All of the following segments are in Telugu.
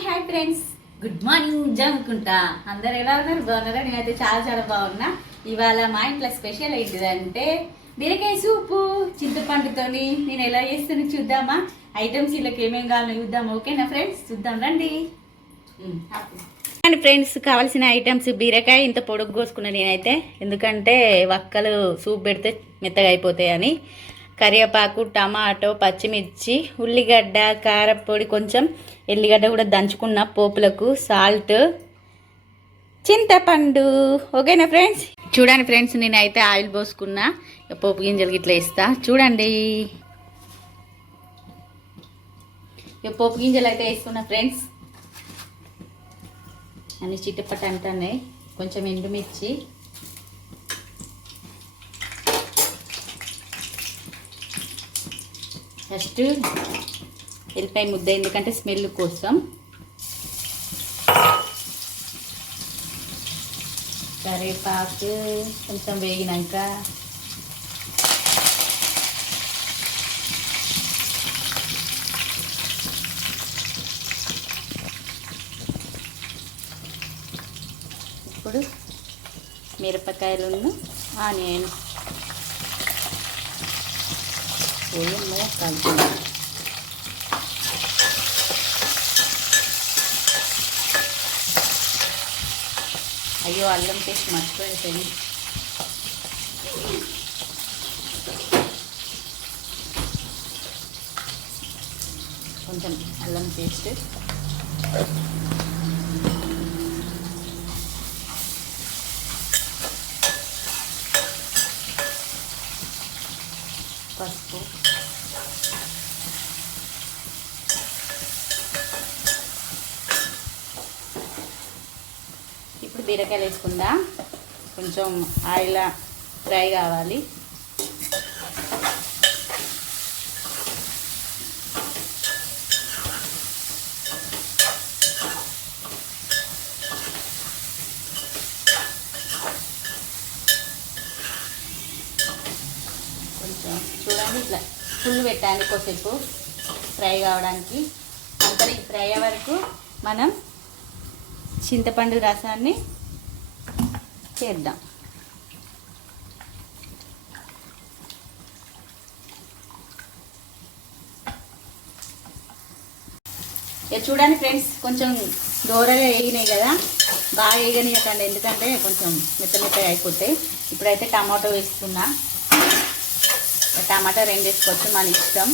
హాయ్ ఫ్రెండ్స్, గుడ్ మార్నింగ్ జనుకుంటా. అందరు ఎలా ఉన్నారు? బాగున్నారా? నేనైతే చాలా బాగున్నా. ఇవాళ మా ఇంట్లో స్పెషల్ ఏంటిదంటే బీరకాయ సూపు చింతపండుతోని. నేను ఎలా చేస్తాను చూద్దామా? ఐటమ్స్ వీళ్ళకి ఏమేమి కావాలో చూద్దాం. ఓకేనా ఫ్రెండ్స్? చూద్దాం రండి. ఫ్రెండ్స్, కావాల్సిన ఐటమ్స్ బీరకాయ ఇంత పొడుగు కోసుకున్నా నేనైతే, ఎందుకంటే వక్కలు సూప్ పెడితే మెత్తగా అయిపోతాయని. కరివేపాకు, టమాటో, పచ్చిమిర్చి, ఉల్లిగడ్డ, కారపొడి, కొంచెం ఎల్లిగడ్డ కూడా దంచుకున్న పోపులకు, సాల్ట్, చింతపండు. ఓకేనా ఫ్రెండ్స్? చూడండి ఫ్రెండ్స్, నేనైతే ఆయిల్ పోసుకున్నా. పోపు గింజలు ఇట్లా వేస్తా చూడండి. పోపు గింజలు అయితే వేసుకున్నా ఫ్రెండ్స్. అన్ని చిట్టపట్ట అంటున్నాయి. కొంచెం ఎండుమిర్చి, ఫస్ట్ ఎల్లిపాయ ముద్ద, ఎందుకంటే స్మెల్ కోసం. కరివేపాకు కొంచెం వేగినాక ఇప్పుడు మిరపకాయలను, ఆనియన్స్ కలుపుకుందాం. అయ్యో, అల్లం పేస్ట్ మర్చిపోయింది. కొంచెం అల్లం పేస్ట్, పసుపు, ఇప్పుడు బీరకాయలు వేసుకుందాం. కొంచెం ఆయిల్ ఫ్రై కావాలి. కొంచెం చూడండి, ఇట్లా ఫుల్ పెట్టాలి కొద్దిసేపు ఫ్రై కావడానికి. అంతా ఫ్రై అయ్యే వరకు మనం చింతపండు రసాన్ని చేద్దాం. చూడండి ఫ్రెండ్స్, కొంచెం దూరగా వేగినాయి కదా, బాగా వేగనియకండి, ఎందుకంటే కొంచెం మెత్తగా అయిపోతాయి. ఇప్పుడైతే టమాటో వేస్తున్నా. టమాటా 2 వేసుకోవచ్చు, మన ఇష్టం.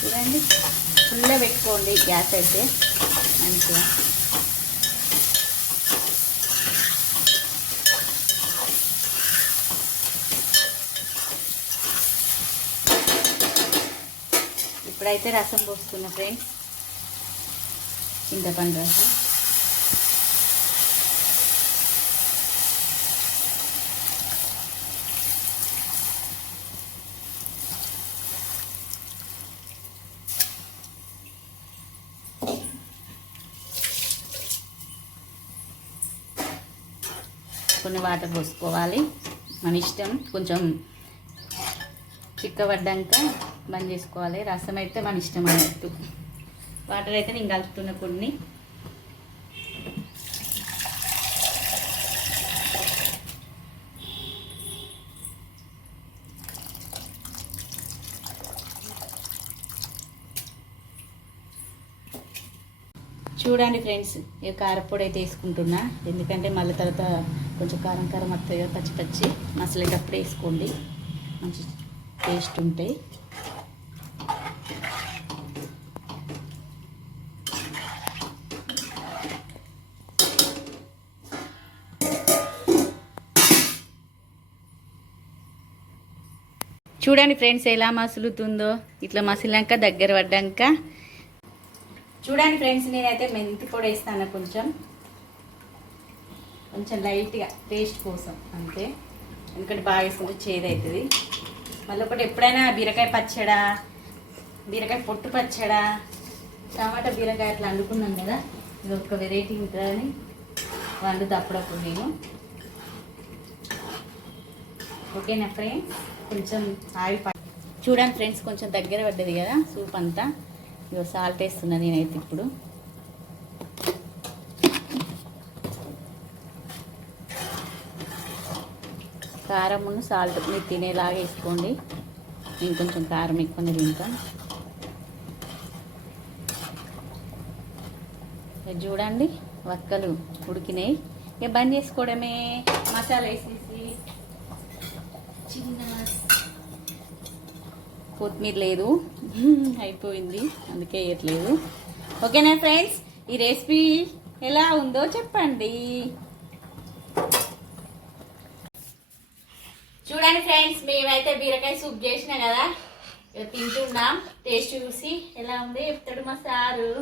చూడండి, ఫుల్గా పెట్టుకోండి గ్యాస్ అయితే మంచిగా. ఇప్పుడైతే రసం పోస్తున్నా ఫ్రెండ్స్, చింతపండు రసం. కొన్ని వాటర్ పోసుకోవాలి, మన ఇష్టం. కొంచెం చిక్కబడ్డాక బంద్ చేసుకోవాలి. రసం అయితే మన ఇష్టం అన్నట్టు. వాటర్ అయితే నేను కలుపుతున్న కొన్ని. చూడండి ఫ్రెండ్స్, ఈ కారపొడి అయితే వేసుకుంటున్నా, ఎందుకంటే మళ్ళీ తర్వాత కొంచెం కారం కారం వస్తాయి కదా, పచ్చి పచ్చి. మసలేటప్పుడు వేసుకోండి, మంచి టేస్ట్ ఉంటాయి. చూడండి ఫ్రెండ్స్, ఎలా మసులుతుందో. ఇట్లా మసిలాక దగ్గర పడ్డాక చూడండి ఫ్రెండ్స్, నేనైతే మెంతి పొడి వేస్తాను కొంచెం లైట్గా టేస్ట్ కోసం అంతే, ఎందుకంటే బాగా వేసుకుంటే చేదవుతుంది. మళ్ళీ ఒకటి, ఎప్పుడైనా బీరకాయ పచ్చడా, బీరకాయ పొట్టు పచ్చడా, టమాటా బీరకాయ అట్లా వండుకున్నాం కదా, ఇది ఒక వెరైటీ ఉంటుందని వండుతా అప్పుడప్పుడు నేను. ఓకేనా ఫ్రెండ్స్? కొంచెం ఆయిల్ చూడండి ఫ్రెండ్స్, కొంచెం దగ్గర పడ్డది కదా సూప్ అంతా. ఇగో సాల్ట్ వేస్తున్నా నేనైతే ఇప్పుడు. కారం ఉన్న సాల్ట్ మీరు తినేలాగా వేసుకోండి. నేను కొంచెం కారం ఎక్కువనే తింటాను. చూడండి వక్కలు ఉడికినాయి. ఇక బంద్ చేసుకోవడమే. మసాలా వేసేసి చిన్న కొత్తిమీర లేదు అయిపోయింది, అందుకే వేయట్లేదు. ఓకేనా ఫ్రెండ్స్, ఈ రెసిపీ ఎలా ఉందో చెప్పండి. చూడండి ఫ్రెండ్స్, మేమైతే బీరకాయ సూప్ చేసినా కదా, తింటున్నాం. టేస్ట్ చూసి ఎలా ఉంది చెప్తాడు మా సారు.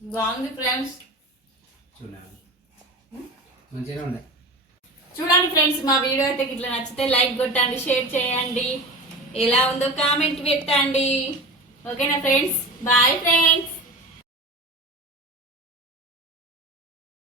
బాగుంది ఫ్రెండ్స్. చూడండి ఫ్రెండ్స్, మా వీడియో అయితే ఇట్లా నచ్చితే లైక్ కొట్టండి, షేర్ చేయండి, ఎలా ఉందో కామెంట్ పెట్టండి. ఓకేనా ఫ్రెండ్స్, బాయ్ ఫ్రెండ్స్.